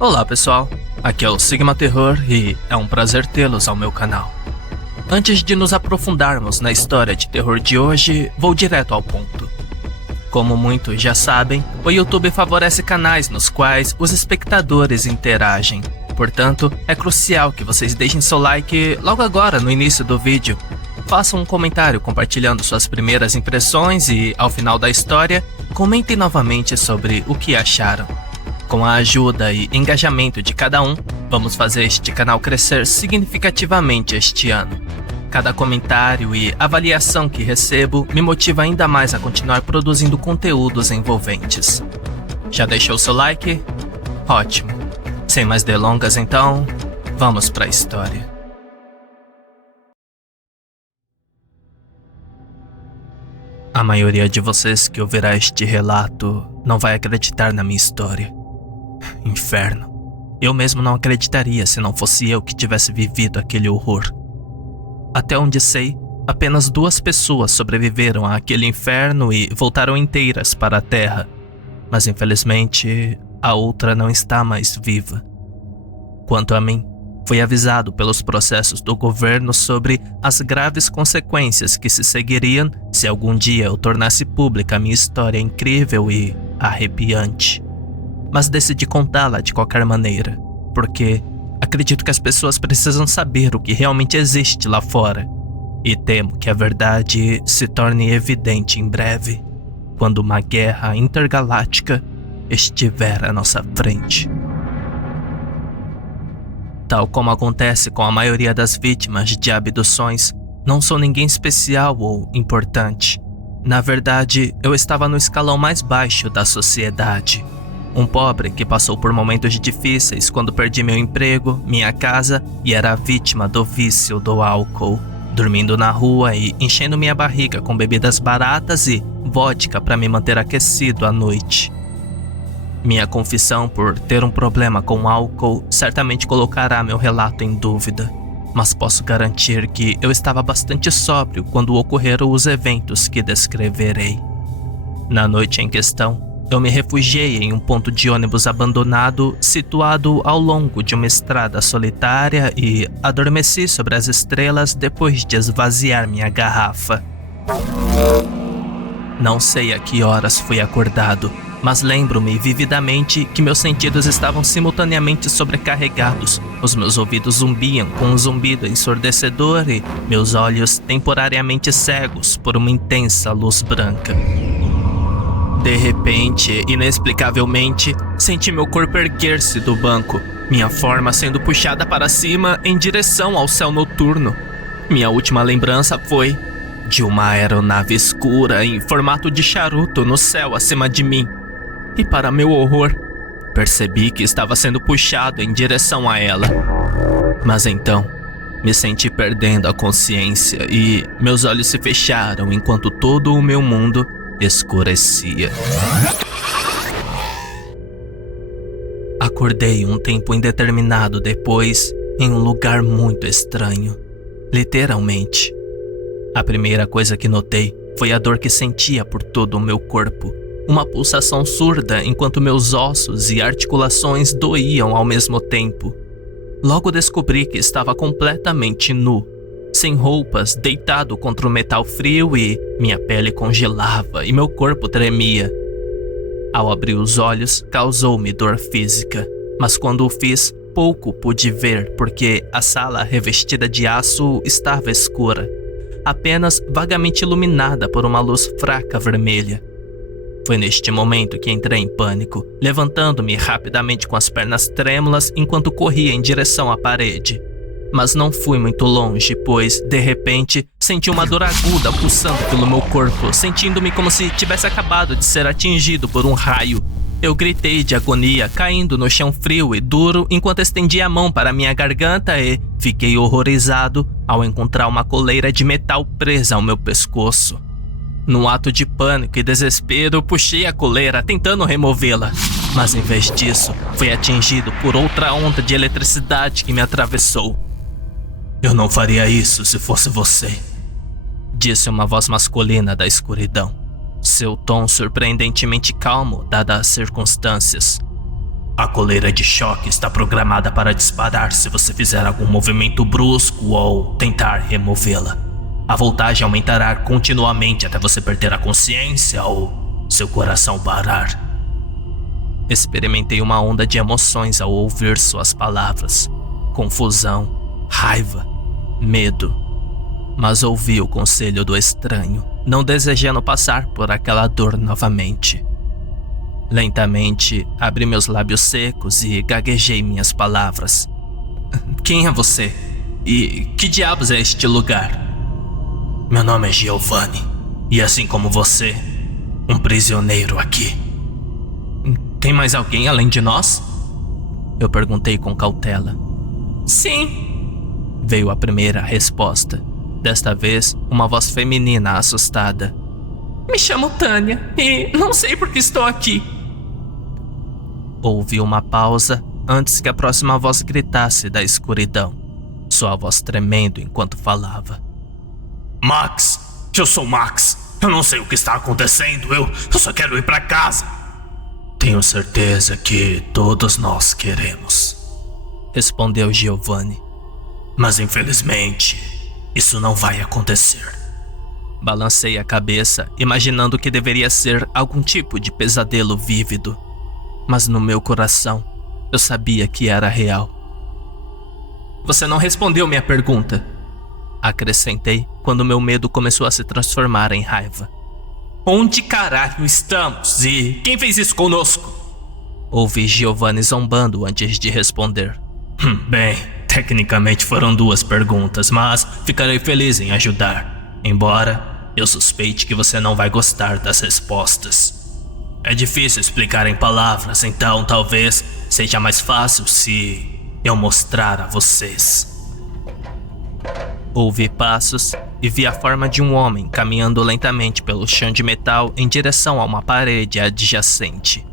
Olá pessoal, aqui é o Sigma Terror e é um prazer tê-los ao meu canal. Antes de nos aprofundarmos na história de terror de hoje, vou direto ao ponto. Como muitos já sabem, o YouTube favorece canais nos quais os espectadores interagem. Portanto, é crucial que vocês deixem seu like logo agora no início do vídeo. Façam um comentário compartilhando suas primeiras impressões e, ao final da história, comentem novamente sobre o que acharam. Com a ajuda e engajamento de cada um, vamos fazer este canal crescer significativamente este ano. Cada comentário e avaliação que recebo me motiva ainda mais a continuar produzindo conteúdos envolventes. Já deixou seu like? Ótimo! Sem mais delongas então, vamos para a história. A maioria de vocês que ouvirá este relato não vai acreditar na minha história. Inferno. Eu mesmo não acreditaria se não fosse eu que tivesse vivido aquele horror. Até onde sei, apenas 2 pessoas sobreviveram àquele inferno e voltaram inteiras para a Terra. Mas infelizmente, a outra não está mais viva. Quanto a mim, fui avisado pelos processos do governo sobre as graves consequências que se seguiriam se algum dia eu tornasse pública a minha história incrível e arrepiante. Mas decidi contá-la de qualquer maneira, porque acredito que as pessoas precisam saber o que realmente existe lá fora, e temo que a verdade se torne evidente em breve, quando uma guerra intergaláctica estiver à nossa frente. Tal como acontece com a maioria das vítimas de abduções, não sou ninguém especial ou importante. Na verdade, eu estava no escalão mais baixo da sociedade. Um pobre que passou por momentos difíceis quando perdi meu emprego, minha casa e era vítima do vício do álcool, dormindo na rua e enchendo minha barriga com bebidas baratas e vodka para me manter aquecido à noite. Minha confissão por ter um problema com álcool certamente colocará meu relato em dúvida, mas posso garantir que eu estava bastante sóbrio quando ocorreram os eventos que descreverei. Na noite em questão, eu me refugiei em um ponto de ônibus abandonado situado ao longo de uma estrada solitária e adormeci sobre as estrelas depois de esvaziar minha garrafa. Não sei a que horas fui acordado, mas lembro-me vividamente que meus sentidos estavam simultaneamente sobrecarregados, os meus ouvidos zumbiam com um zumbido ensurdecedor e meus olhos temporariamente cegos por uma intensa luz branca. De repente, inexplicavelmente, senti meu corpo erguer-se do banco, minha forma sendo puxada para cima em direção ao céu noturno. Minha última lembrança foi de uma aeronave escura em formato de charuto no céu acima de mim. E para meu horror, percebi que estava sendo puxado em direção a ela. Mas então, me senti perdendo a consciência e meus olhos se fecharam enquanto todo o meu mundo escurecia. Acordei um tempo indeterminado depois, em um lugar muito estranho. Literalmente. A primeira coisa que notei foi a dor que sentia por todo o meu corpo. Uma pulsação surda enquanto meus ossos e articulações doíam ao mesmo tempo. Logo descobri que estava completamente nu, sem roupas, deitado contra o metal frio e minha pele congelava e meu corpo tremia. Ao abrir os olhos, causou-me dor física, mas quando o fiz, pouco pude ver porque a sala revestida de aço estava escura, apenas vagamente iluminada por uma luz fraca vermelha. Foi neste momento que entrei em pânico, levantando-me rapidamente com as pernas trêmulas enquanto corria em direção à parede. Mas não fui muito longe, pois, de repente, senti uma dor aguda pulsando pelo meu corpo, sentindo-me como se tivesse acabado de ser atingido por um raio. Eu gritei de agonia, caindo no chão frio e duro enquanto estendia a mão para minha garganta e fiquei horrorizado ao encontrar uma coleira de metal presa ao meu pescoço. Num ato de pânico e desespero, puxei a coleira tentando removê-la, mas em vez disso, fui atingido por outra onda de eletricidade que me atravessou. "Eu não faria isso se fosse você", disse uma voz masculina da escuridão. Seu tom surpreendentemente calmo, dadas as circunstâncias. A coleira de choque está programada para disparar se você fizer algum movimento brusco ou tentar removê-la. A voltagem aumentará continuamente até você perder a consciência ou seu coração parar. Experimentei uma onda de emoções ao ouvir suas palavras. Confusão, raiva, medo. Mas ouvi o conselho do estranho, não desejando passar por aquela dor novamente. Lentamente, abri meus lábios secos e gaguejei minhas palavras. Quem é você? E que diabos é este lugar? Meu nome é Giovanni, e assim como você, um prisioneiro aqui. Tem mais alguém além de nós? Eu perguntei com cautela. Sim, veio a primeira resposta. Desta vez, uma voz feminina assustada. Me chamo Tânia e não sei por que estou aqui. Houve uma pausa antes que a próxima voz gritasse da escuridão, sua voz tremendo enquanto falava. Max, eu sou Max. Eu não sei o que está acontecendo, eu só quero ir para casa. Tenho certeza que todos nós queremos, respondeu Giovanni. Mas infelizmente, isso não vai acontecer. Balancei a cabeça, imaginando que deveria ser algum tipo de pesadelo vívido. Mas no meu coração, eu sabia que era real. Você não respondeu minha pergunta, acrescentei quando meu medo começou a se transformar em raiva. Onde caralho estamos e quem fez isso conosco? Ouvi Giovanni zombando antes de responder. Bem, tecnicamente foram 2 perguntas, mas ficarei feliz em ajudar. Embora eu suspeite que você não vai gostar das respostas. É difícil explicar em palavras, então talvez seja mais fácil se eu mostrar a vocês. Ouvi passos e vi a forma de um homem caminhando lentamente pelo chão de metal em direção a uma parede adjacente.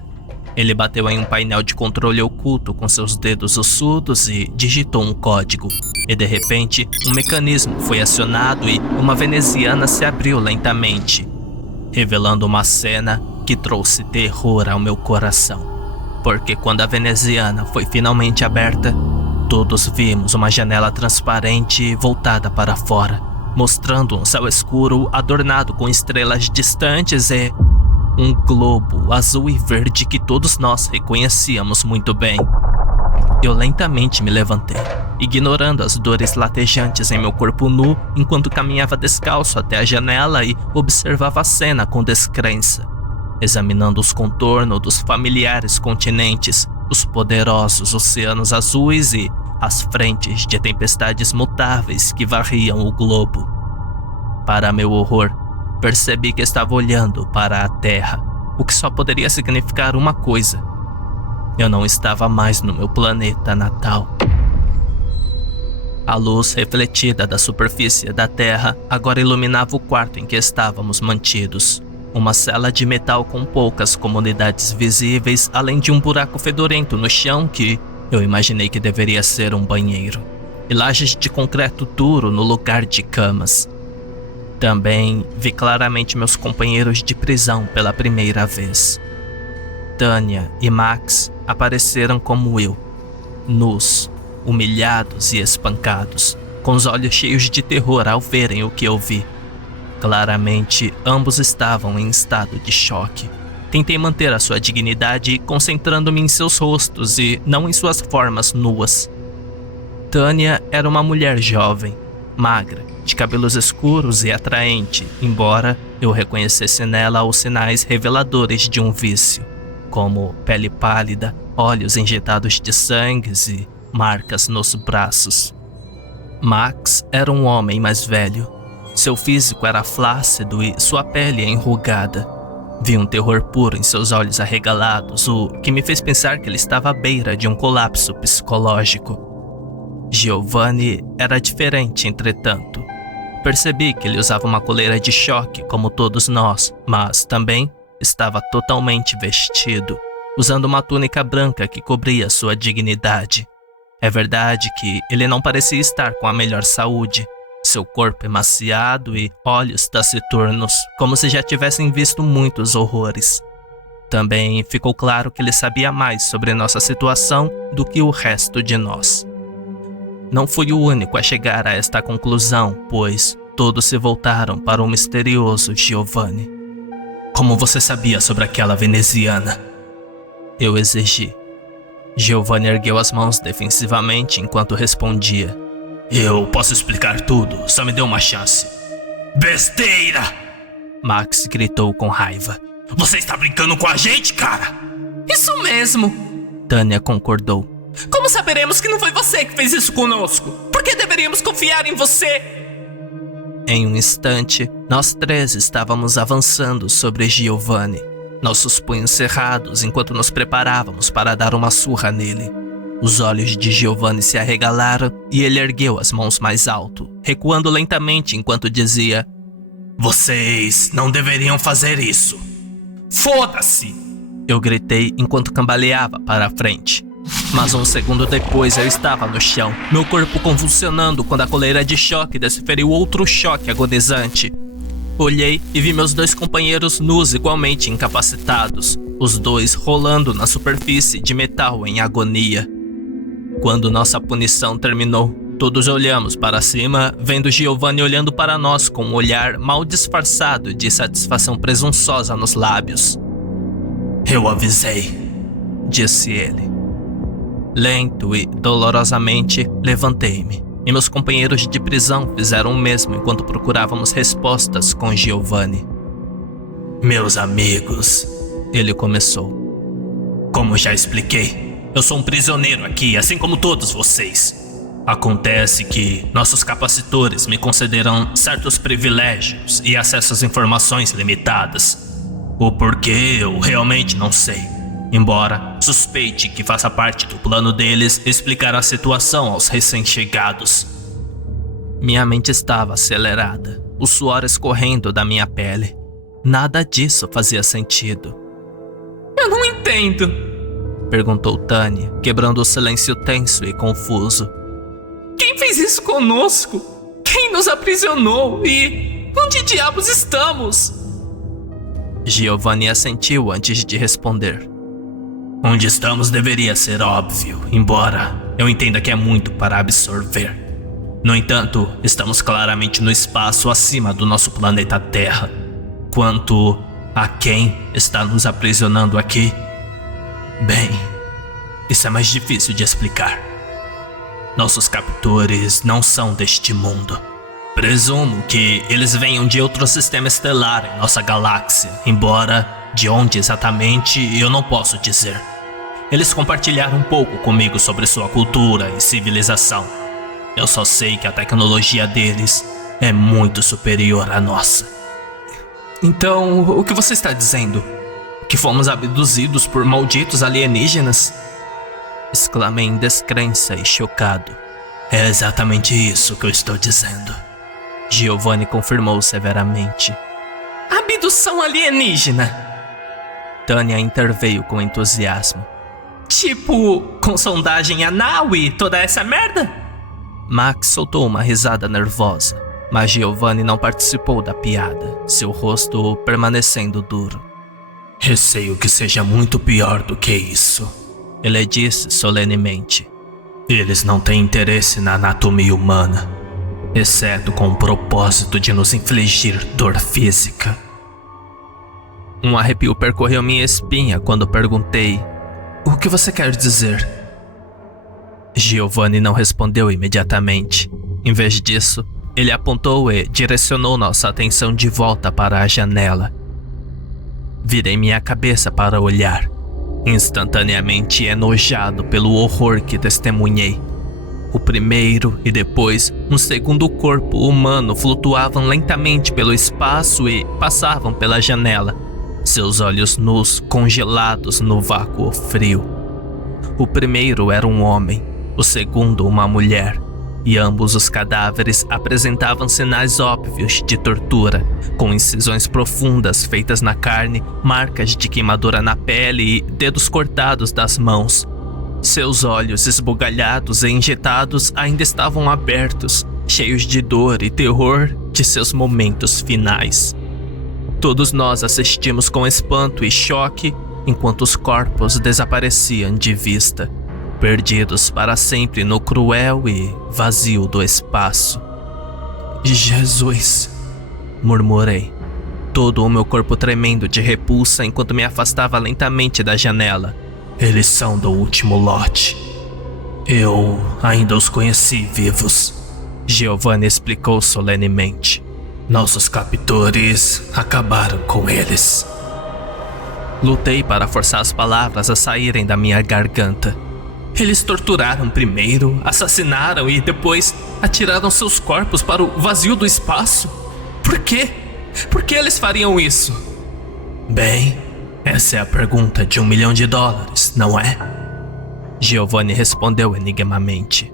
Ele bateu em um painel de controle oculto com seus dedos ossudos e digitou um código. E de repente, um mecanismo foi acionado e uma veneziana se abriu lentamente, revelando uma cena que trouxe terror ao meu coração. Porque quando a veneziana foi finalmente aberta, todos vimos uma janela transparente voltada para fora, mostrando um céu escuro adornado com estrelas distantes e um globo azul e verde que todos nós reconhecíamos muito bem. Eu lentamente me levantei, ignorando as dores latejantes em meu corpo nu enquanto caminhava descalço até a janela e observava a cena com descrença, examinando os contornos dos familiares continentes, os poderosos oceanos azuis e as frentes de tempestades mutáveis que varriam o globo. Para meu horror, percebi que estava olhando para a Terra, o que só poderia significar uma coisa. Eu não estava mais no meu planeta natal. A luz refletida da superfície da Terra agora iluminava o quarto em que estávamos mantidos. Uma cela de metal com poucas comunidades visíveis, além de um buraco fedorento no chão que eu imaginei que deveria ser um banheiro, e lajes de concreto duro no lugar de camas. Também vi claramente meus companheiros de prisão pela primeira vez. Tânia e Max apareceram como eu, nus, humilhados e espancados, com os olhos cheios de terror ao verem o que eu vi. Claramente, ambos estavam em estado de choque. Tentei manter a sua dignidade concentrando-me em seus rostos e não em suas formas nuas. Tânia era uma mulher jovem, magra, de cabelos escuros e atraente, embora eu reconhecesse nela os sinais reveladores de um vício, como pele pálida, olhos injetados de sangue e marcas nos braços. Max era um homem mais velho. Seu físico era flácido e sua pele enrugada. Vi um terror puro em seus olhos arregalados, o que me fez pensar que ele estava à beira de um colapso psicológico. Giovanni era diferente, entretanto. Percebi que ele usava uma coleira de choque como todos nós, mas também estava totalmente vestido, usando uma túnica branca que cobria sua dignidade. É verdade que ele não parecia estar com a melhor saúde. Seu corpo emaciado e olhos taciturnos, como se já tivessem visto muitos horrores. Também ficou claro que ele sabia mais sobre nossa situação do que o resto de nós. Não fui o único a chegar a esta conclusão, pois todos se voltaram para o misterioso Giovanni. Como você sabia sobre aquela veneziana? Eu exigi. Giovanni ergueu as mãos defensivamente enquanto respondia. Eu posso explicar tudo, só me dê uma chance. Besteira! Max gritou com raiva. Você está brincando com a gente, cara? Isso mesmo! Tânia concordou. Como saberemos que não foi você que fez isso conosco? Por que deveríamos confiar em você? Em um instante, nós três estávamos avançando sobre Giovanni, nossos punhos cerrados enquanto nos preparávamos para dar uma surra nele. Os olhos de Giovanni se arregalaram e ele ergueu as mãos mais alto, recuando lentamente enquanto dizia: Vocês não deveriam fazer isso. Foda-se! Eu gritei enquanto cambaleava para a frente. Mas um segundo depois eu estava no chão, meu corpo convulsionando quando a coleira de choque desferiu outro choque agonizante. Olhei e vi meus dois companheiros nus igualmente incapacitados, os dois rolando na superfície de metal em agonia. Quando nossa punição terminou, todos olhamos para cima, vendo Giovanni olhando para nós com um olhar mal disfarçado de satisfação presunçosa nos lábios. Eu avisei, disse ele. Lento e dolorosamente, levantei-me, e meus companheiros de prisão fizeram o mesmo enquanto procurávamos respostas com Giovanni. Meus amigos, ele começou. Como já expliquei, eu sou um prisioneiro aqui, assim como todos vocês. Acontece que nossos capacitores me concederam certos privilégios e acesso às informações limitadas. O porquê eu realmente não sei. Embora suspeite que faça parte do plano deles explicar a situação aos recém-chegados. Minha mente estava acelerada, o suor escorrendo da minha pele. Nada disso fazia sentido. Eu não entendo, perguntou Tânia, quebrando o silêncio tenso e confuso. Quem fez isso conosco? Quem nos aprisionou? E onde diabos estamos? Giovanni assentiu antes de responder. Onde estamos deveria ser óbvio, embora eu entenda que é muito para absorver. No entanto, estamos claramente no espaço acima do nosso planeta Terra. Quanto a quem está nos aprisionando aqui, bem, isso é mais difícil de explicar. Nossos captores não são deste mundo. Presumo que eles venham de outro sistema estelar em nossa galáxia, embora de onde exatamente eu não posso dizer. Eles compartilharam um pouco comigo sobre sua cultura e civilização. Eu só sei que a tecnologia deles é muito superior à nossa. Então, o que você está dizendo? Que fomos abduzidos por malditos alienígenas? Exclamei em descrença e chocado. É exatamente isso que eu estou dizendo. Giovanni confirmou severamente. Abdução alienígena? Tânia interveio com entusiasmo. Tipo, com sondagem anal e toda essa merda? Max soltou uma risada nervosa, mas Giovanni não participou da piada, seu rosto permanecendo duro. Receio que seja muito pior do que isso, ele disse solenemente. Eles não têm interesse na anatomia humana, exceto com o propósito de nos infligir dor física. Um arrepio percorreu minha espinha quando perguntei: o que você quer dizer? Giovanni não respondeu imediatamente. Em vez disso, ele apontou e direcionou nossa atenção de volta para a janela. Virei minha cabeça para olhar, instantaneamente enojado pelo horror que testemunhei. O primeiro e depois um segundo corpo humano flutuavam lentamente pelo espaço e passavam pela janela, seus olhos nus congelados no vácuo frio. O primeiro era um homem, o segundo uma mulher, e ambos os cadáveres apresentavam sinais óbvios de tortura, com incisões profundas feitas na carne, marcas de queimadura na pele e dedos cortados das mãos. Seus olhos esbugalhados e injetados ainda estavam abertos, cheios de dor e terror de seus momentos finais. Todos nós assistimos com espanto e choque enquanto os corpos desapareciam de vista, perdidos para sempre no cruel e vazio do espaço. Jesus, murmurei, todo o meu corpo tremendo de repulsa enquanto me afastava lentamente da janela. Eles são do último lote. Eu ainda os conheci vivos, Giovanni explicou solenemente. Nossos captores acabaram com eles. Lutei para forçar as palavras a saírem da minha garganta. Eles torturaram primeiro, assassinaram e depois atiraram seus corpos para o vazio do espaço? Por quê? Por que eles fariam isso? Bem, essa é a pergunta de $1 milhão, não é? Giovanni respondeu enigmamente.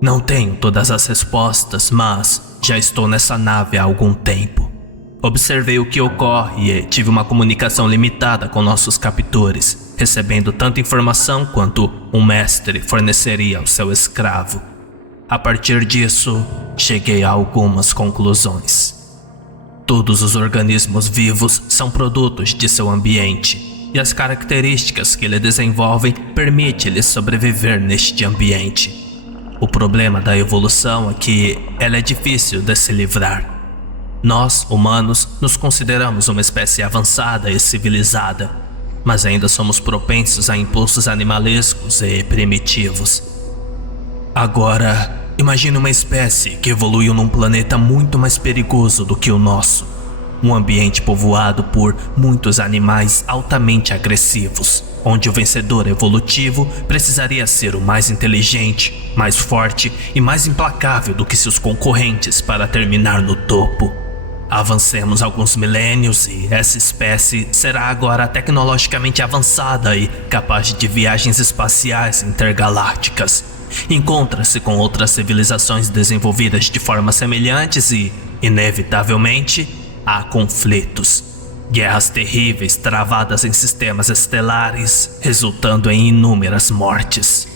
Não tenho todas as respostas, mas já estou nessa nave há algum tempo. Observei o que ocorre e tive uma comunicação limitada com nossos captores, recebendo tanta informação quanto um mestre forneceria ao seu escravo. A partir disso, cheguei a algumas conclusões. Todos os organismos vivos são produtos de seu ambiente, e as características que ele desenvolvem permitem-lhes sobreviver neste ambiente. O problema da evolução é que ela é difícil de se livrar. Nós, humanos, nos consideramos uma espécie avançada e civilizada, mas ainda somos propensos a impulsos animalescos e primitivos. Agora, imagine uma espécie que evoluiu num planeta muito mais perigoso do que o nosso. Um ambiente povoado por muitos animais altamente agressivos, onde o vencedor evolutivo precisaria ser o mais inteligente, mais forte e mais implacável do que seus concorrentes para terminar no topo. Avancemos alguns milênios e essa espécie será agora tecnologicamente avançada e capaz de viagens espaciais intergalácticas. Encontra-se com outras civilizações desenvolvidas de formas semelhantes e, inevitavelmente, há conflitos. Guerras terríveis travadas em sistemas estelares, resultando em inúmeras mortes.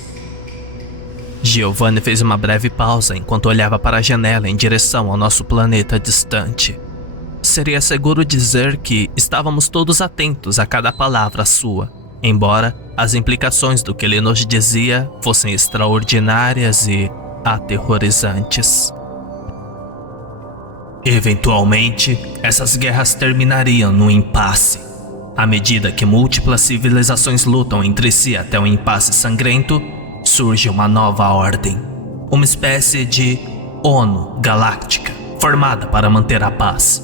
Giovanni fez uma breve pausa enquanto olhava para a janela em direção ao nosso planeta distante. Seria seguro dizer que estávamos todos atentos a cada palavra sua, embora as implicações do que ele nos dizia fossem extraordinárias e aterrorizantes. Eventualmente, essas guerras terminariam num impasse. À medida que múltiplas civilizações lutam entre si até um impasse sangrento, surge uma nova ordem. Uma espécie de ONU galáctica, formada para manter a paz.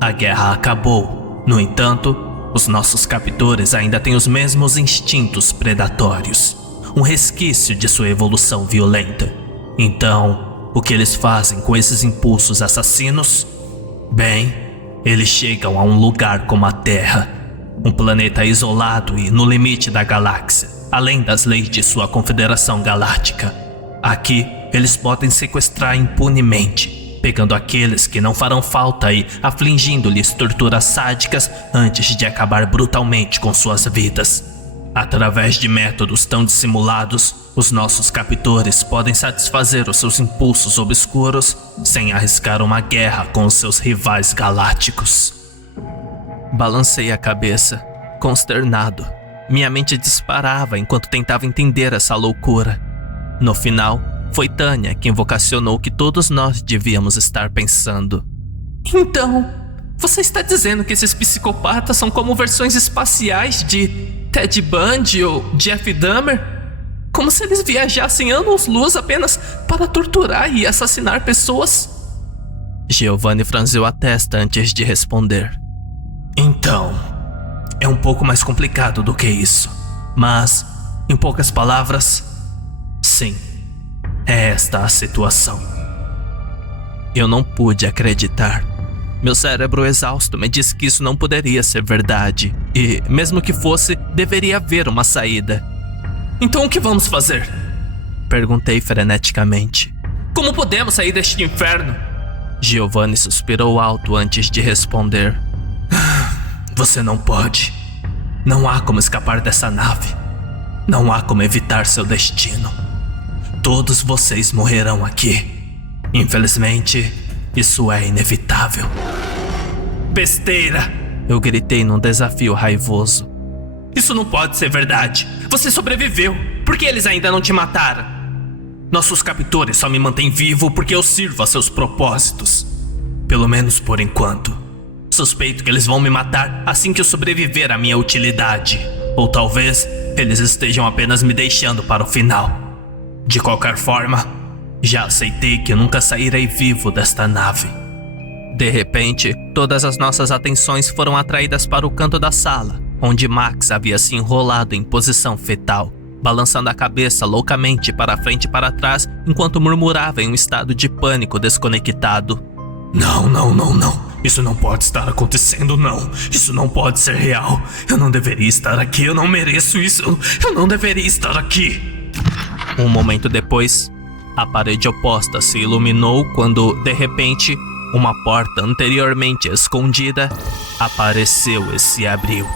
A guerra acabou. No entanto, os nossos captores ainda têm os mesmos instintos predatórios, um resquício de sua evolução violenta. Então, o que eles fazem com esses impulsos assassinos? Bem, eles chegam a um lugar como a Terra, um planeta isolado e no limite da galáxia, além das leis de sua confederação galáctica. Aqui, eles podem sequestrar impunemente, pegando aqueles que não farão falta e afligindo-lhes torturas sádicas antes de acabar brutalmente com suas vidas. Através de métodos tão dissimulados, os nossos captores podem satisfazer os seus impulsos obscuros sem arriscar uma guerra com os seus rivais galácticos. Balancei a cabeça, consternado. Minha mente disparava enquanto tentava entender essa loucura. No final, foi Tânia quem vocacionou o que todos nós devíamos estar pensando. Então, você está dizendo que esses psicopatas são como versões espaciais de Ted Bundy ou Jeff Dahmer? Como se eles viajassem anos-luz apenas para torturar e assassinar pessoas? Giovanni franziu a testa antes de responder. Então, é um pouco mais complicado do que isso. Mas, em poucas palavras, sim, é esta a situação. Eu não pude acreditar. Meu cérebro exausto me disse que isso não poderia ser verdade. E, mesmo que fosse, deveria haver uma saída. Então o que vamos fazer? Perguntei freneticamente. Como podemos sair deste inferno? Giovanni suspirou alto antes de responder. Você não pode. Não há como escapar dessa nave. Não há como evitar seu destino. Todos vocês morrerão aqui. Infelizmente, isso é inevitável. Besteira! Eu gritei num desafio raivoso. Isso não pode ser verdade. Você sobreviveu. Por que eles ainda não te mataram? Nossos captores só me mantêm vivo porque eu sirvo a seus propósitos. Pelo menos por enquanto. Suspeito que eles vão me matar assim que eu sobreviver à minha utilidade. Ou talvez eles estejam apenas me deixando para o final. De qualquer forma, já aceitei que nunca sairei vivo desta nave. De repente, todas as nossas atenções foram atraídas para o canto da sala, onde Max havia se enrolado em posição fetal, balançando a cabeça loucamente para frente e para trás, enquanto murmurava em um estado de pânico desconectado. Não. Isso não pode estar acontecendo, não. Isso não pode ser real. Eu não deveria estar aqui, eu não mereço isso. Eu não deveria estar aqui. Um momento depois, a parede oposta se iluminou quando, de repente, uma porta anteriormente escondida apareceu e se abriu.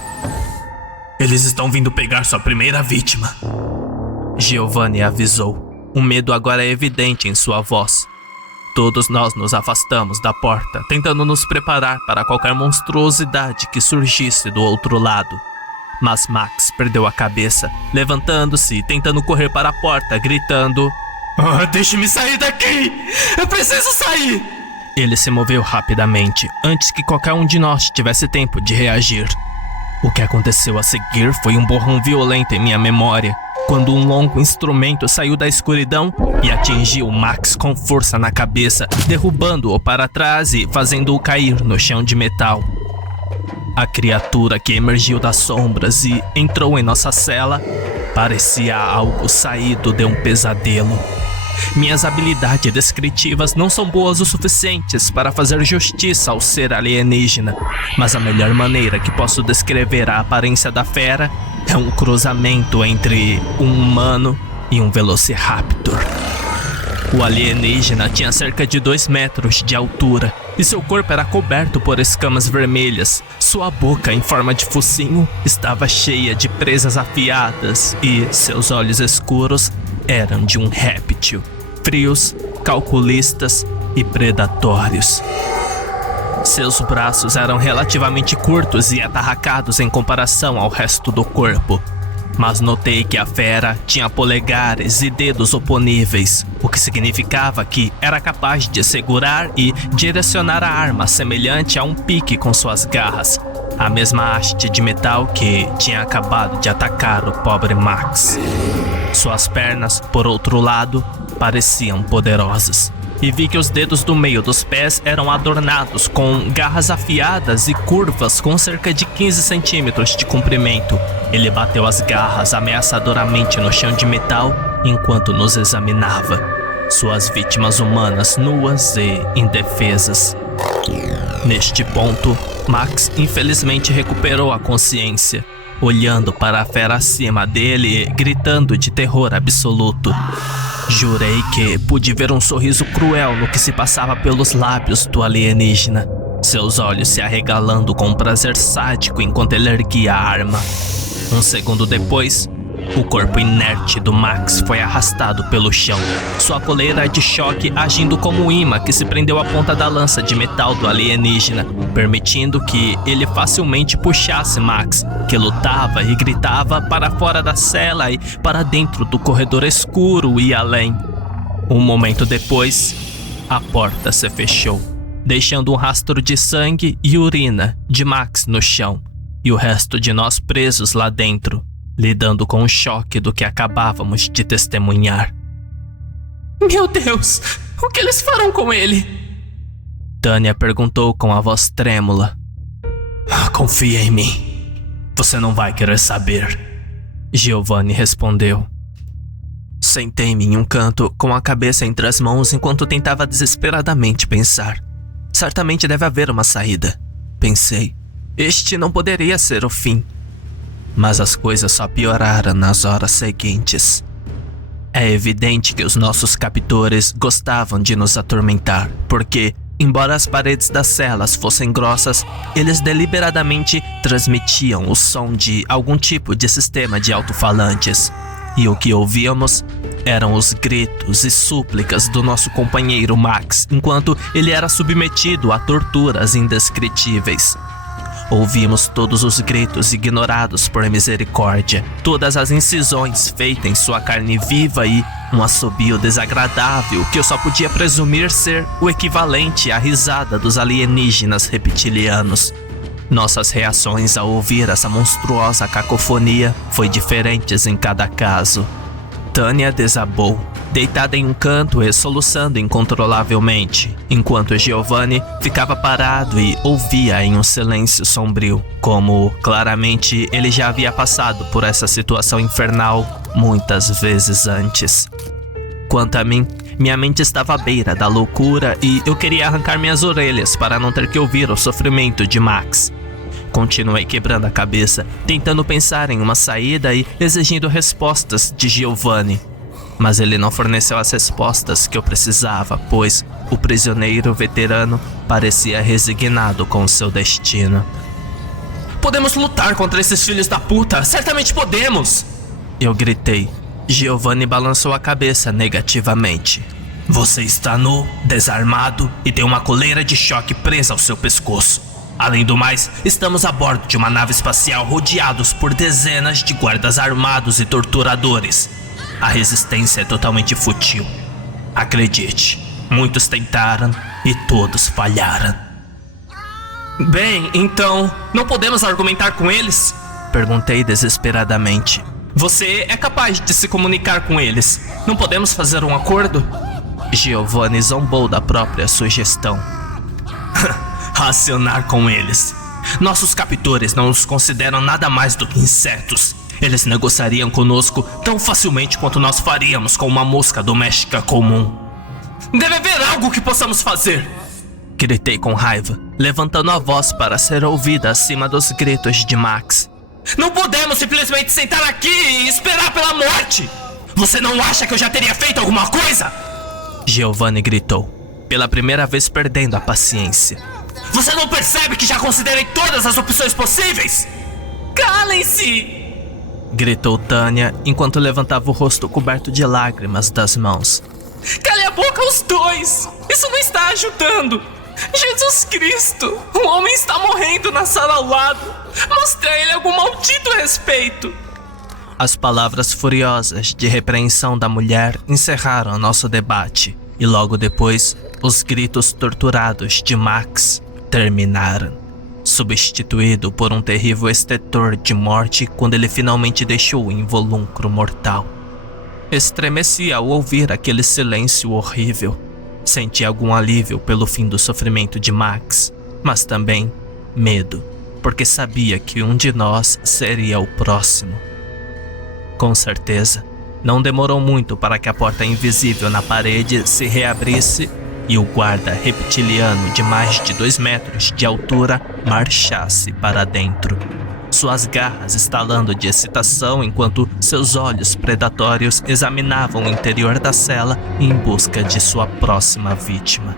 Eles estão vindo pegar sua primeira vítima, Giovanni avisou. O medo agora é evidente em sua voz. Todos nós nos afastamos da porta, tentando nos preparar para qualquer monstruosidade que surgisse do outro lado. Mas Max perdeu a cabeça, levantando-se e tentando correr para a porta, gritando: Deixe-me sair daqui! Eu preciso sair! Ele se moveu rapidamente, antes que qualquer um de nós tivesse tempo de reagir. O que aconteceu a seguir foi um borrão violento em minha memória, quando um longo instrumento saiu da escuridão e atingiu Max com força na cabeça, derrubando-o para trás e fazendo-o cair no chão de metal. A criatura que emergiu das sombras e entrou em nossa cela parecia algo saído de um pesadelo. Minhas habilidades descritivas não são boas o suficientes para fazer justiça ao ser alienígena, mas a melhor maneira que posso descrever a aparência da fera é um cruzamento entre um humano e um velociraptor. O alienígena tinha cerca de 2 metros de altura e seu corpo era coberto por escamas vermelhas. Sua boca, em forma de focinho, estava cheia de presas afiadas e seus olhos escuros eram de um réptil, frios, calculistas e predatórios. Seus braços eram relativamente curtos e atarracados em comparação ao resto do corpo, mas notei que a fera tinha polegares e dedos oponíveis, o que significava que era capaz de segurar e direcionar a arma semelhante a um pique com suas garras, a mesma haste de metal que tinha acabado de atacar o pobre Max. Suas pernas, por outro lado, pareciam poderosas, e vi que os dedos do meio dos pés eram adornados com garras afiadas e curvas com cerca de 15 centímetros de comprimento. Ele bateu as garras ameaçadoramente no chão de metal enquanto nos examinava. Suas vítimas humanas nuas e indefesas. Neste ponto, Max infelizmente recuperou a consciência, olhando para a fera acima dele e gritando de terror absoluto. Jurei que pude ver um sorriso cruel no que se passava pelos lábios do alienígena, seus olhos se arregalando com um prazer sádico enquanto ele erguia a arma. Um segundo depois, o corpo inerte do Max foi arrastado pelo chão, sua coleira de choque agindo como um imã que se prendeu à ponta da lança de metal do alienígena, permitindo que ele facilmente puxasse Max, que lutava e gritava para fora da cela e para dentro do corredor escuro e além. Um momento depois, a porta se fechou, deixando um rastro de sangue e urina de Max no chão, e o resto de nós presos lá dentro, lidando com o choque do que acabávamos de testemunhar. Meu Deus, o que eles farão com ele? Tânia perguntou com a voz trêmula. Confia em mim. Você não vai querer saber. Giovanni respondeu. Sentei-me em um canto com a cabeça entre as mãos enquanto tentava desesperadamente pensar. Certamente deve haver uma saída, pensei. Este não poderia ser o fim. Mas as coisas só pioraram nas horas seguintes. É evidente que os nossos captores gostavam de nos atormentar, porque, embora as paredes das celas fossem grossas, eles deliberadamente transmitiam o som de algum tipo de sistema de alto-falantes. E o que ouvíamos eram os gritos e súplicas do nosso companheiro Max, enquanto ele era submetido a torturas indescritíveis. Ouvimos todos os gritos ignorados por misericórdia, todas as incisões feitas em sua carne viva e um assobio desagradável que eu só podia presumir ser o equivalente à risada dos alienígenas reptilianos. Nossas reações ao ouvir essa monstruosa cacofonia foi diferentes em cada caso. Tânia desabou, deitada em um canto e soluçando incontrolavelmente, enquanto Giovanni ficava parado e ouvia em um silêncio sombrio, como claramente ele já havia passado por essa situação infernal muitas vezes antes. Quanto a mim, minha mente estava à beira da loucura e eu queria arrancar minhas orelhas para não ter que ouvir o sofrimento de Max. Continuei quebrando a cabeça, tentando pensar em uma saída e exigindo respostas de Giovanni. Mas ele não forneceu as respostas que eu precisava, pois o prisioneiro veterano parecia resignado com o seu destino. Podemos lutar contra esses filhos da puta, certamente podemos! Eu gritei. Giovanni balançou a cabeça negativamente. Você está nu, desarmado e tem uma coleira de choque presa ao seu pescoço. Além do mais, estamos a bordo de uma nave espacial rodeados por dezenas de guardas armados e torturadores. A resistência é totalmente fútil. Acredite, muitos tentaram e todos falharam. Bem, então, não podemos argumentar com eles? Perguntei desesperadamente. Você é capaz de se comunicar com eles. Não podemos fazer um acordo? Giovanni zombou da própria sugestão. Racionar com eles. Nossos captores não nos consideram nada mais do que insetos. Eles negociariam conosco tão facilmente quanto nós faríamos com uma mosca doméstica comum. Deve haver algo que possamos fazer! Gritei com raiva, levantando a voz para ser ouvida acima dos gritos de Max. Não podemos simplesmente sentar aqui e esperar pela morte! Você não acha que eu já teria feito alguma coisa? Giovanni gritou, pela primeira vez perdendo a paciência. Você não percebe que já considerei todas as opções possíveis? Calem-se! Gritou Tânia enquanto levantava o rosto coberto de lágrimas das mãos. Cale a boca os dois! Isso não está ajudando! Jesus Cristo! Um homem está morrendo na sala ao lado! Mostre a ele algum maldito respeito! As palavras furiosas de repreensão da mulher encerraram nosso debate. E logo depois, os gritos torturados de Max terminaram, substituído por um terrível estertor de morte quando ele finalmente deixou o involucro mortal. Estremeci ao ouvir aquele silêncio horrível. Senti algum alívio pelo fim do sofrimento de Max, mas também medo, porque sabia que um de nós seria o próximo. Com certeza, não demorou muito para que a porta invisível na parede se reabrisse e o guarda reptiliano de mais de 2 metros de altura marchasse para dentro, suas garras estalando de excitação enquanto seus olhos predatórios examinavam o interior da cela em busca de sua próxima vítima.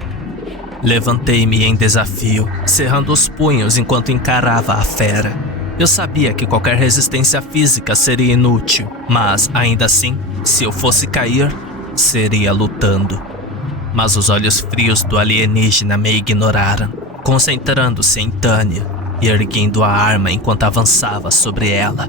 Levantei-me em desafio, cerrando os punhos enquanto encarava a fera. Eu sabia que qualquer resistência física seria inútil, mas ainda assim, se eu fosse cair, seria lutando. Mas os olhos frios do alienígena me ignoraram, concentrando-se em Tânia e erguendo a arma enquanto avançava sobre ela.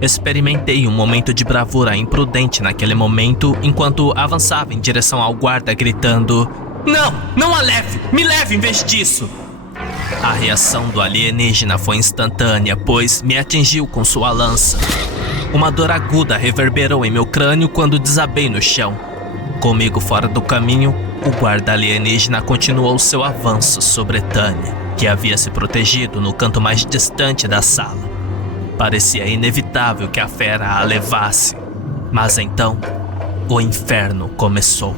Experimentei um momento de bravura imprudente naquele momento enquanto avançava em direção ao guarda gritando: Não, não a leve, me leve em vez disso! A reação do alienígena foi instantânea, pois me atingiu com sua lança. Uma dor aguda reverberou em meu crânio quando desabei no chão. Comigo fora do caminho, o guarda alienígena continuou seu avanço sobre Tânia, que havia se protegido no canto mais distante da sala. Parecia inevitável que a fera a levasse, mas então o inferno começou.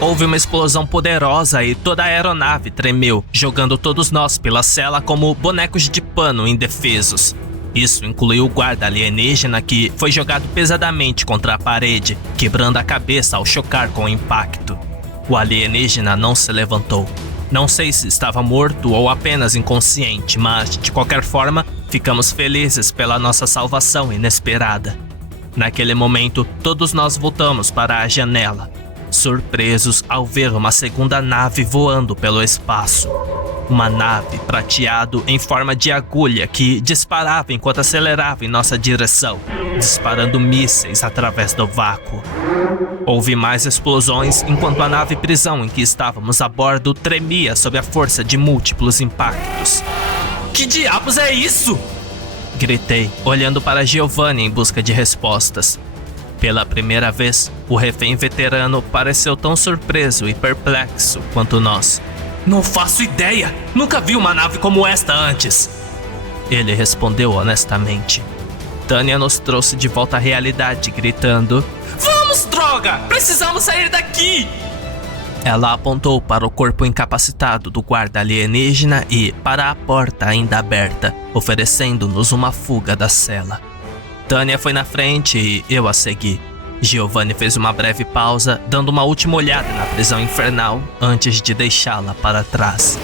Houve uma explosão poderosa e toda a aeronave tremeu, jogando todos nós pela cela como bonecos de pano indefesos. Isso incluiu o guarda alienígena que foi jogado pesadamente contra a parede, quebrando a cabeça ao chocar com o impacto. O alienígena não se levantou. Não sei se estava morto ou apenas inconsciente, mas, de qualquer forma, ficamos felizes pela nossa salvação inesperada. Naquele momento, todos nós voltamos para a janela. surpresos ao ver uma segunda nave voando pelo espaço. Uma nave prateado em forma de agulha que disparava enquanto acelerava em nossa direção, disparando mísseis através do vácuo. Houve mais explosões enquanto a nave prisão em que estávamos a bordo tremia sob a força de múltiplos impactos. Que diabos é isso? Gritei, olhando para Giovanni em busca de respostas. Pela primeira vez, o refém veterano pareceu tão surpreso e perplexo quanto nós. Não faço ideia! Nunca vi uma nave como esta antes! Ele respondeu honestamente. Tânia nos trouxe de volta à realidade, gritando: Vamos, droga! Precisamos sair daqui! Ela apontou para o corpo incapacitado do guarda alienígena e para a porta ainda aberta, oferecendo-nos uma fuga da cela. Tânia foi na frente e eu a segui. Giovanni fez uma breve pausa, dando uma última olhada na prisão infernal antes de deixá-la para trás.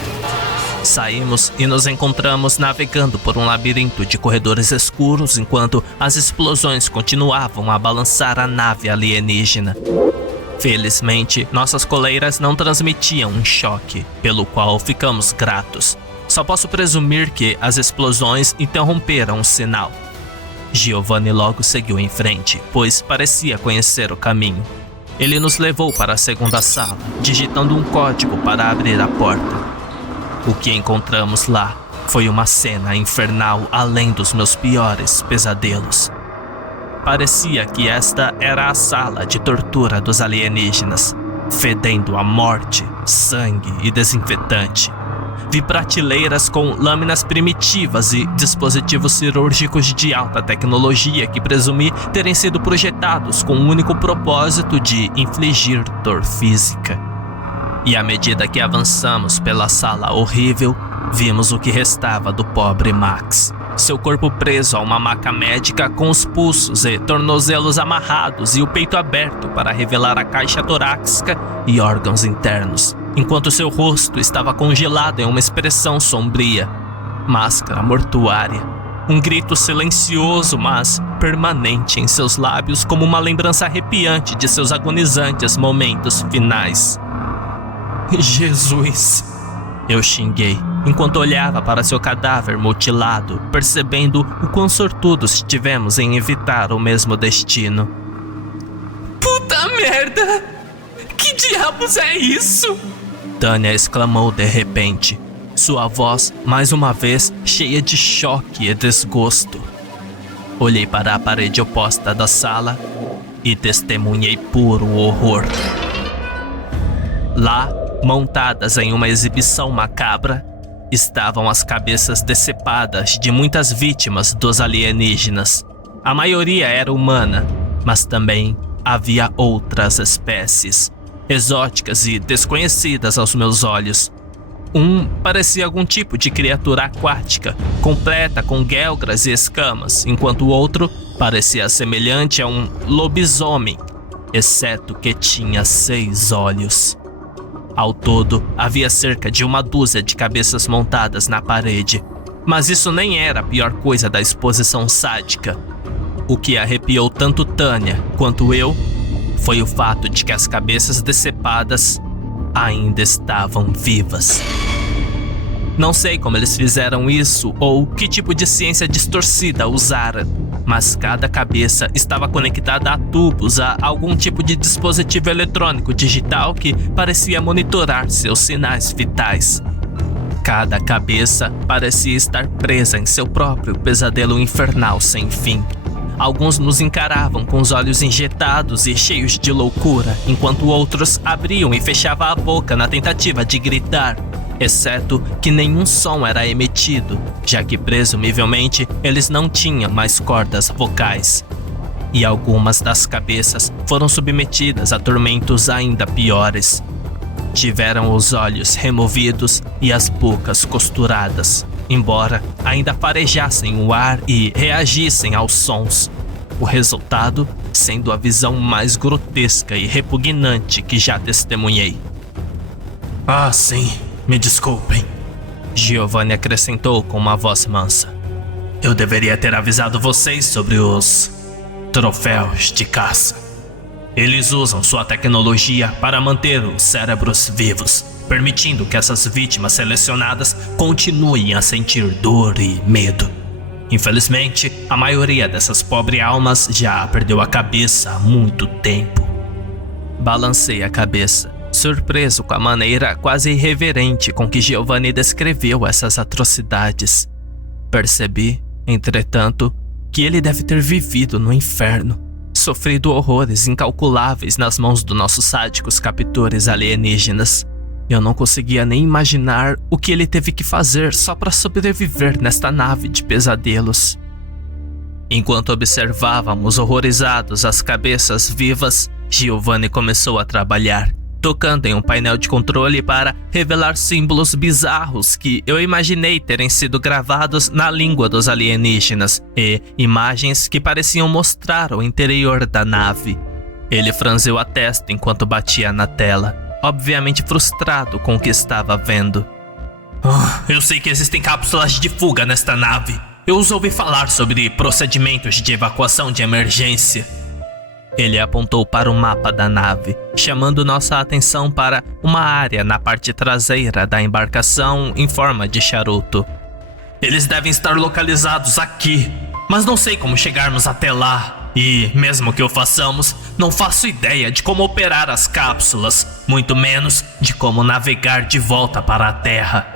Saímos e nos encontramos navegando por um labirinto de corredores escuros enquanto as explosões continuavam a balançar a nave alienígena. Felizmente, nossas coleiras não transmitiam um choque, pelo qual ficamos gratos. Só posso presumir que as explosões interromperam o sinal. Giovanni logo seguiu em frente, pois parecia conhecer o caminho. Ele nos levou para a segunda sala, digitando um código para abrir a porta. O que encontramos lá foi uma cena infernal além dos meus piores pesadelos. Parecia que esta era a sala de tortura dos alienígenas, fedendo a morte, sangue e desinfetante. Vi prateleiras com lâminas primitivas e dispositivos cirúrgicos de alta tecnologia que presumi terem sido projetados com o único propósito de infligir dor física. E à medida que avançamos pela sala horrível, vimos o que restava do pobre Max. Seu corpo preso a uma maca médica com os pulsos e tornozelos amarrados e o peito aberto para revelar a caixa torácica e órgãos internos, enquanto seu rosto estava congelado em uma expressão sombria. Máscara mortuária. Um grito silencioso, mas permanente em seus lábios como uma lembrança arrepiante de seus agonizantes momentos finais. Jesus! Eu xinguei, enquanto olhava para seu cadáver mutilado, percebendo o quão sortudos tivemos em evitar o mesmo destino. Puta merda! Que diabos é isso? Tânia exclamou de repente, sua voz, mais uma vez, cheia de choque e desgosto. Olhei para a parede oposta da sala e testemunhei puro horror. Lá, montadas em uma exibição macabra, estavam as cabeças decepadas de muitas vítimas dos alienígenas. A maioria era humana, mas também havia outras espécies, exóticas e desconhecidas aos meus olhos. Um parecia algum tipo de criatura aquática, completa com guelras e escamas, enquanto o outro parecia semelhante a um lobisomem, exceto que tinha 6 olhos. Ao todo, havia cerca de uma dúzia de cabeças montadas na parede. Mas isso nem era a pior coisa da exposição sádica. O que arrepiou tanto Tânia quanto eu foi o fato de que as cabeças decepadas ainda estavam vivas. Não sei como eles fizeram isso ou que tipo de ciência distorcida usaram, mas cada cabeça estava conectada a tubos a algum tipo de dispositivo eletrônico digital que parecia monitorar seus sinais vitais. Cada cabeça parecia estar presa em seu próprio pesadelo infernal sem fim. Alguns nos encaravam com os olhos injetados e cheios de loucura, enquanto outros abriam e fechavam a boca na tentativa de gritar, exceto que nenhum som era emitido, já que presumivelmente eles não tinham mais cordas vocais. E algumas das cabeças foram submetidas a tormentos ainda piores. Tiveram os olhos removidos e as bocas costuradas, embora ainda farejassem o ar e reagissem aos sons. O resultado sendo a visão mais grotesca e repugnante que já testemunhei. Ah, sim, me desculpem, Giovanni acrescentou com uma voz mansa. Eu deveria ter avisado vocês sobre os troféus de caça. Eles usam sua tecnologia para manter os cérebros vivos, permitindo que essas vítimas selecionadas continuem a sentir dor e medo. Infelizmente, a maioria dessas pobres almas já perdeu a cabeça há muito tempo. Balancei a cabeça, surpreso com a maneira quase irreverente com que Giovanni descreveu essas atrocidades. Percebi, entretanto, que ele deve ter vivido no inferno, sofrido horrores incalculáveis nas mãos dos nossos sádicos captores alienígenas. Eu não conseguia nem imaginar o que ele teve que fazer só para sobreviver nesta nave de pesadelos. Enquanto observávamos horrorizados as cabeças vivas, Giovanni começou a trabalhar, tocando em um painel de controle para revelar símbolos bizarros que eu imaginei terem sido gravados na língua dos alienígenas e imagens que pareciam mostrar o interior da nave. Ele franziu a testa enquanto batia na tela, obviamente frustrado com o que estava vendo. Eu sei que existem cápsulas de fuga nesta nave. Eu os ouvi falar sobre procedimentos de evacuação de emergência. Ele apontou para o mapa da nave, chamando nossa atenção para uma área na parte traseira da embarcação em forma de charuto. Eles devem estar localizados aqui, mas não sei como chegarmos até lá. E, mesmo que o façamos, não faço ideia de como operar as cápsulas, muito menos de como navegar de volta para a Terra.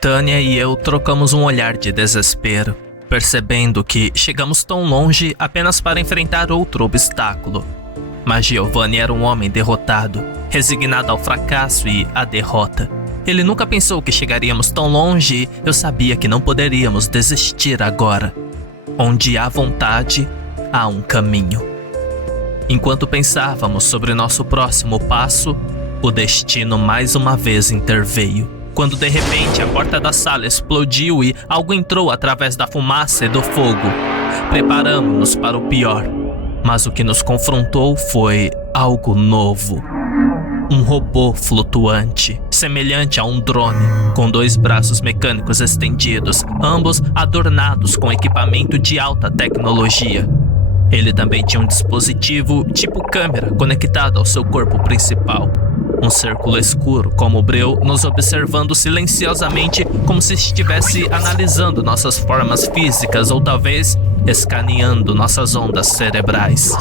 Tânia e eu trocamos um olhar de desespero, percebendo que chegamos tão longe apenas para enfrentar outro obstáculo. Mas Giovanni era um homem derrotado, resignado ao fracasso e à derrota. Ele nunca pensou que chegaríamos tão longe e eu sabia que não poderíamos desistir agora. Onde há vontade, há um caminho. Enquanto pensávamos sobre nosso próximo passo, o destino mais uma vez interveio. Quando de repente a porta da sala explodiu e algo entrou através da fumaça e do fogo. Preparamos-nos para o pior, mas o que nos confrontou foi algo novo. Um robô flutuante, semelhante a um drone, com 2 braços mecânicos estendidos, ambos adornados com equipamento de alta tecnologia. Ele também tinha um dispositivo tipo câmera conectado ao seu corpo principal. Um círculo escuro como o breu nos observando silenciosamente como se estivesse analisando nossas formas físicas ou talvez escaneando nossas ondas cerebrais.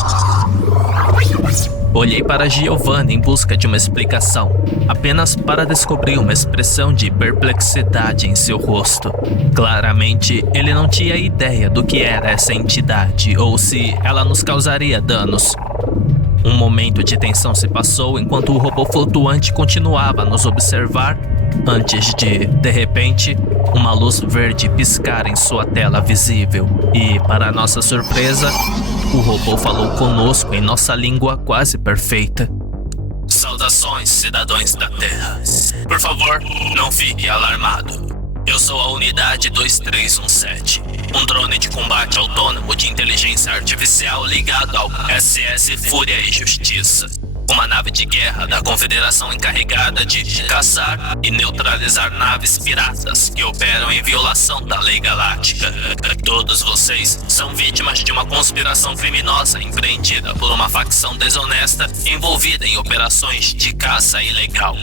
Olhei para Giovanni em busca de uma explicação, apenas para descobrir uma expressão de perplexidade em seu rosto. Claramente, ele não tinha ideia do que era essa entidade ou se ela nos causaria danos. Um momento de tensão se passou enquanto o robô flutuante continuava a nos observar, antes de repente, uma luz verde piscar em sua tela visível. E, para nossa surpresa, o robô falou conosco em nossa língua quase perfeita. Saudações, cidadãos da Terra. Por favor, não fique alarmado. Eu sou a unidade 2317, um drone de combate autônomo de inteligência artificial ligado ao SS Fúria e Justiça, uma nave de guerra da Confederação encarregada de caçar e neutralizar naves piratas que operam em violação da lei galáctica. Todos vocês são vítimas de uma conspiração criminosa empreendida por uma facção desonesta envolvida em operações de caça ilegal.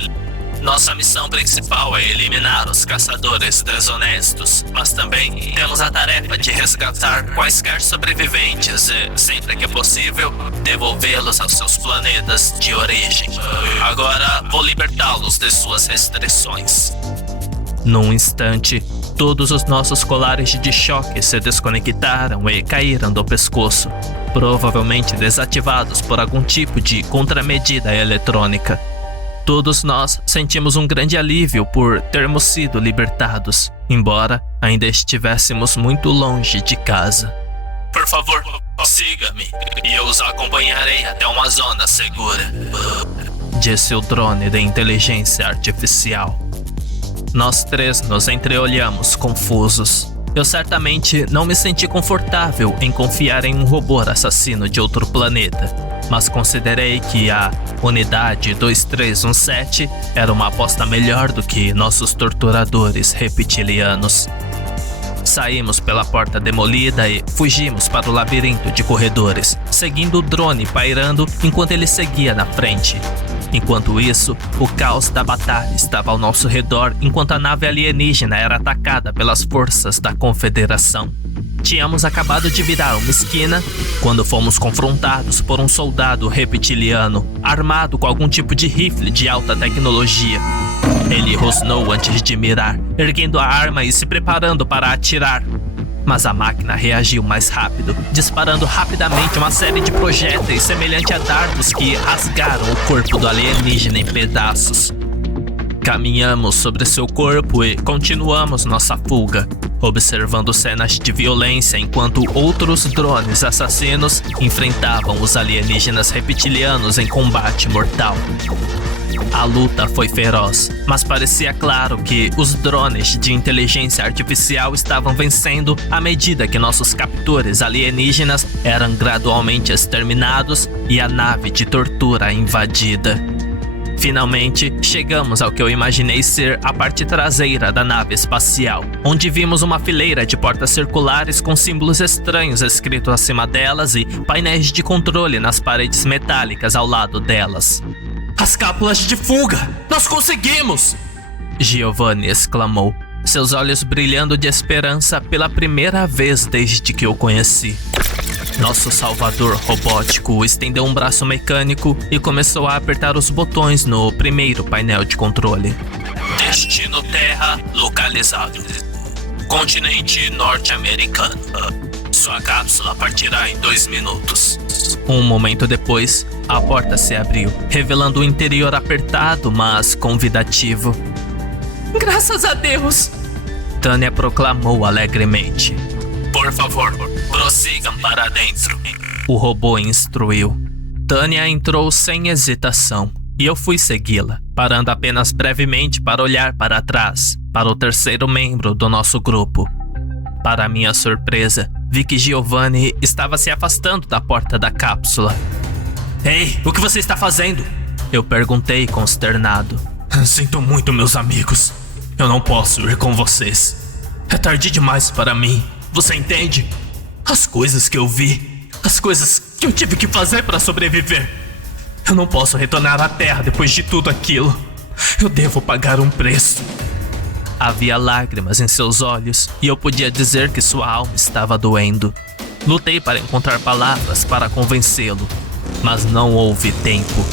Nossa missão principal é eliminar os caçadores desonestos, mas também temos a tarefa de resgatar quaisquer sobreviventes e, sempre que possível, devolvê-los aos seus planetas de origem. Agora, vou libertá-los de suas restrições. Num instante, todos os nossos colares de choque se desconectaram e caíram do pescoço, provavelmente desativados por algum tipo de contramedida eletrônica. Todos nós sentimos um grande alívio por termos sido libertados, embora ainda estivéssemos muito longe de casa. Por favor, siga-me e eu os acompanharei até uma zona segura, disse o drone de inteligência artificial. Nós 3 nos entreolhamos confusos. Eu certamente não me senti confortável em confiar em um robô assassino de outro planeta, mas considerei que a unidade 2317 era uma aposta melhor do que nossos torturadores reptilianos. Saímos pela porta demolida e fugimos para o labirinto de corredores, seguindo o drone pairando enquanto ele seguia na frente. Enquanto isso, o caos da batalha estava ao nosso redor enquanto a nave alienígena era atacada pelas forças da Confederação. Tínhamos acabado de virar uma esquina quando fomos confrontados por um soldado reptiliano, armado com algum tipo de rifle de alta tecnologia. Ele rosnou antes de mirar, erguendo a arma e se preparando para atirar. Mas a máquina reagiu mais rápido, disparando rapidamente uma série de projéteis semelhante a dardos que rasgaram o corpo do alienígena em pedaços. Caminhamos sobre seu corpo e continuamos nossa fuga, observando cenas de violência enquanto outros drones assassinos enfrentavam os alienígenas reptilianos em combate mortal. A luta foi feroz, mas parecia claro que os drones de inteligência artificial estavam vencendo à medida que nossos captores alienígenas eram gradualmente exterminados e a nave de tortura invadida. Finalmente, chegamos ao que eu imaginei ser a parte traseira da nave espacial, onde vimos uma fileira de portas circulares com símbolos estranhos escritos acima delas e painéis de controle nas paredes metálicas ao lado delas. As cápsulas de fuga! Nós conseguimos! Giovanni exclamou, seus olhos brilhando de esperança pela primeira vez desde que o conheci. Nosso salvador robótico estendeu um braço mecânico e começou a apertar os botões no primeiro painel de controle. Destino Terra localizado. Continente norte-americano. Sua cápsula partirá em 2 minutos. Um momento depois, a porta se abriu, revelando o interior apertado, mas convidativo. Graças a Deus! Tânia proclamou alegremente. Por favor, prossigam para dentro. O robô instruiu. Tânia entrou sem hesitação, e eu fui segui-la, parando apenas brevemente para olhar para trás, para o terceiro membro do nosso grupo. Para minha surpresa, vi que Giovanni estava se afastando da porta da cápsula. Ei, o que você está fazendo? Eu perguntei consternado. Sinto muito, meus amigos. Eu não posso ir com vocês. É tarde demais para mim. Você entende? As coisas que eu vi, as coisas que eu tive que fazer para sobreviver. Eu não posso retornar à Terra depois de tudo aquilo. Eu devo pagar um preço. Havia lágrimas em seus olhos e eu podia dizer que sua alma estava doendo. Lutei para encontrar palavras para convencê-lo, mas não houve tempo.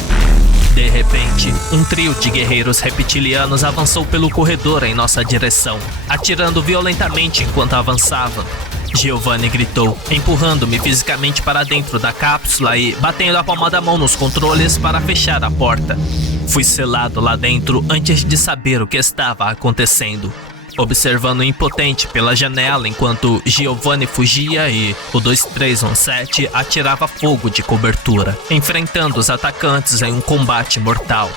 De repente, um trio de guerreiros reptilianos avançou pelo corredor em nossa direção, atirando violentamente enquanto avançavam. Giovanni gritou, empurrando-me fisicamente para dentro da cápsula e batendo a palma da mão nos controles para fechar a porta. Fui selado lá dentro antes de saber o que estava acontecendo, observando impotente pela janela enquanto Giovanni fugia e o 2317 atirava fogo de cobertura, enfrentando os atacantes em um combate mortal.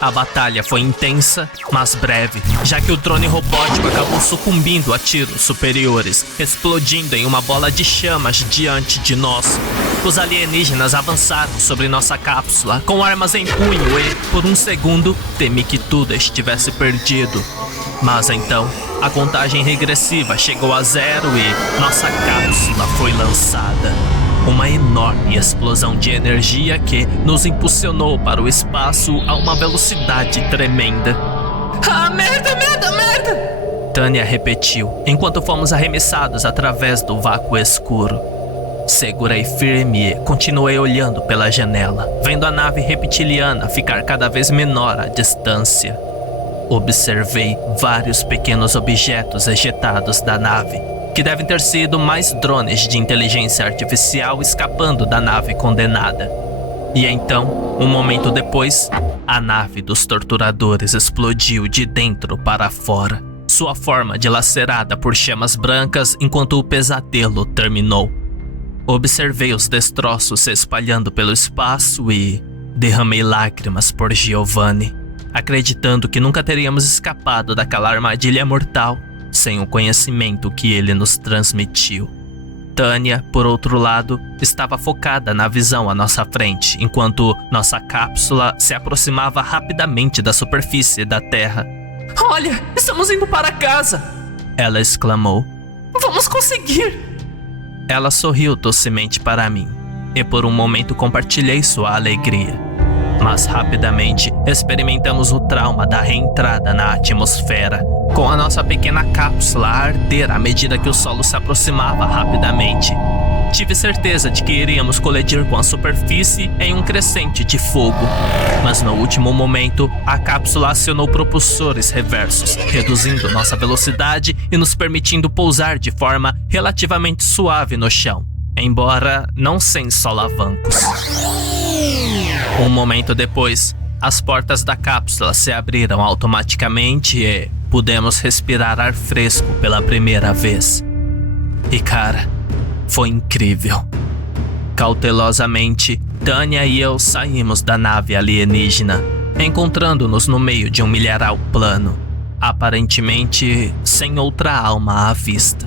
A batalha foi intensa, mas breve, já que o drone robótico acabou sucumbindo a tiros superiores, explodindo em uma bola de chamas diante de nós. Os alienígenas avançaram sobre nossa cápsula com armas em punho e, por um segundo, temi que tudo estivesse perdido. Mas então, a contagem regressiva chegou a 0 e nossa cápsula foi lançada. Uma enorme explosão de energia que nos impulsionou para o espaço a uma velocidade tremenda. Ah, merda, merda, merda! Tânia repetiu, enquanto fomos arremessados através do vácuo escuro. Segurei firme e continuei olhando pela janela, vendo a nave reptiliana ficar cada vez menor à distância. Observei vários pequenos objetos ejetados da nave, que devem ter sido mais drones de inteligência artificial escapando da nave condenada. E então, um momento depois, a nave dos torturadores explodiu de dentro para fora, sua forma dilacerada por chamas brancas enquanto o pesadelo terminou. Observei os destroços se espalhando pelo espaço e derramei lágrimas por Giovanni, acreditando que nunca teríamos escapado daquela armadilha mortal sem o conhecimento que ele nos transmitiu. Tânia, por outro lado, estava focada na visão à nossa frente, enquanto nossa cápsula se aproximava rapidamente da superfície da Terra. Olha, estamos indo para casa! Ela exclamou. Vamos conseguir! Ela sorriu docemente para mim, e por um momento compartilhei sua alegria. Mas rapidamente experimentamos o trauma da reentrada na atmosfera, com a nossa pequena cápsula a arder à medida que o solo se aproximava rapidamente. Tive certeza de que iríamos colidir com a superfície em um crescente de fogo, mas no último momento a cápsula acionou propulsores reversos, reduzindo nossa velocidade e nos permitindo pousar de forma relativamente suave no chão, embora não sem solavancos. Um momento depois, as portas da cápsula se abriram automaticamente e pudemos respirar ar fresco pela primeira vez. E cara, foi incrível. Cautelosamente, Tânia e eu saímos da nave alienígena, encontrando-nos no meio de um milharal plano, aparentemente sem outra alma à vista.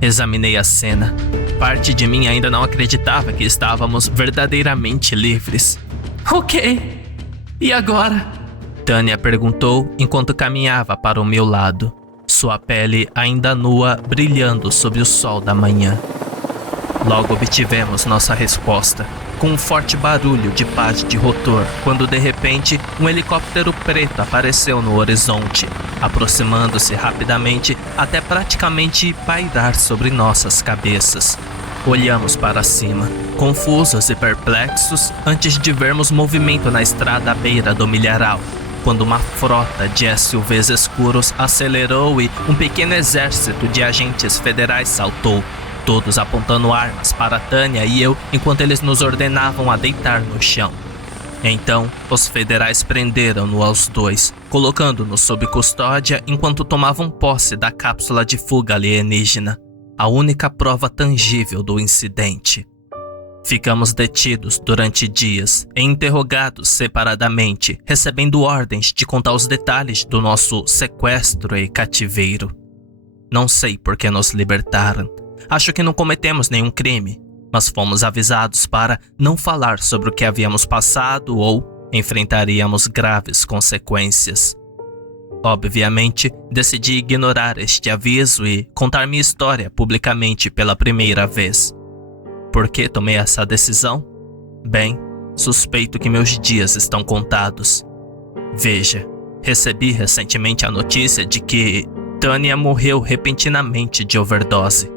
Examinei a cena. Parte de mim ainda não acreditava que estávamos verdadeiramente livres. Ok, e agora? Tânia perguntou enquanto caminhava para o meu lado, sua pele ainda nua brilhando sob o sol da manhã. Logo obtivemos nossa resposta, com um forte barulho de paz de rotor, quando de repente um helicóptero preto apareceu no horizonte, aproximando-se rapidamente até praticamente pairar sobre nossas cabeças. Olhamos para cima, confusos e perplexos, antes de vermos movimento na estrada à beira do milharal, quando uma frota de SUVs escuros acelerou e um pequeno exército de agentes federais saltou, todos apontando armas para Tânia e eu enquanto eles nos ordenavam a deitar no chão. Então, os federais prenderam-no aos dois, colocando-nos sob custódia enquanto tomavam posse da cápsula de fuga alienígena, a única prova tangível do incidente. Ficamos detidos durante dias e interrogados separadamente, recebendo ordens de contar os detalhes do nosso sequestro e cativeiro. Não sei por que nos libertaram. Acho que não cometemos nenhum crime, mas fomos avisados para não falar sobre o que havíamos passado ou enfrentaríamos graves consequências. Obviamente, decidi ignorar este aviso e contar minha história publicamente pela primeira vez. Por que tomei essa decisão? Bem, suspeito que meus dias estão contados. Veja, recebi recentemente a notícia de que Tânia morreu repentinamente de overdose.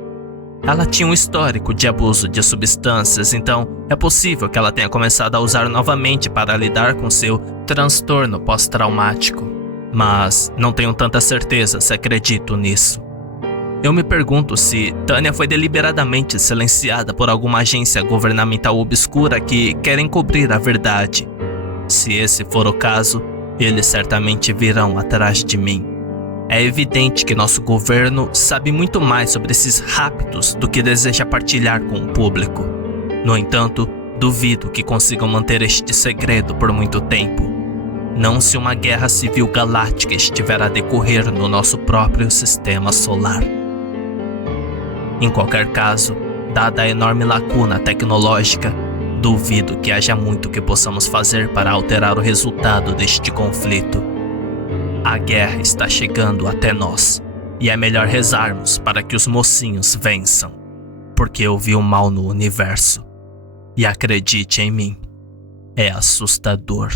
Ela tinha um histórico de abuso de substâncias, então é possível que ela tenha começado a usar novamente para lidar com seu transtorno pós-traumático. Mas não tenho tanta certeza se acredito nisso. Eu me pergunto se Tânia foi deliberadamente silenciada por alguma agência governamental obscura que quer encobrir a verdade. Se esse for o caso, eles certamente virão atrás de mim. É evidente que nosso governo sabe muito mais sobre esses raptos do que deseja partilhar com o público. No entanto, duvido que consigam manter este segredo por muito tempo. Não se uma guerra civil galáctica estiver a decorrer no nosso próprio sistema solar. Em qualquer caso, dada a enorme lacuna tecnológica, duvido que haja muito que possamos fazer para alterar o resultado deste conflito. A guerra está chegando até nós, e é melhor rezarmos para que os mocinhos vençam, porque eu vi o mal no universo. E acredite em mim, é assustador.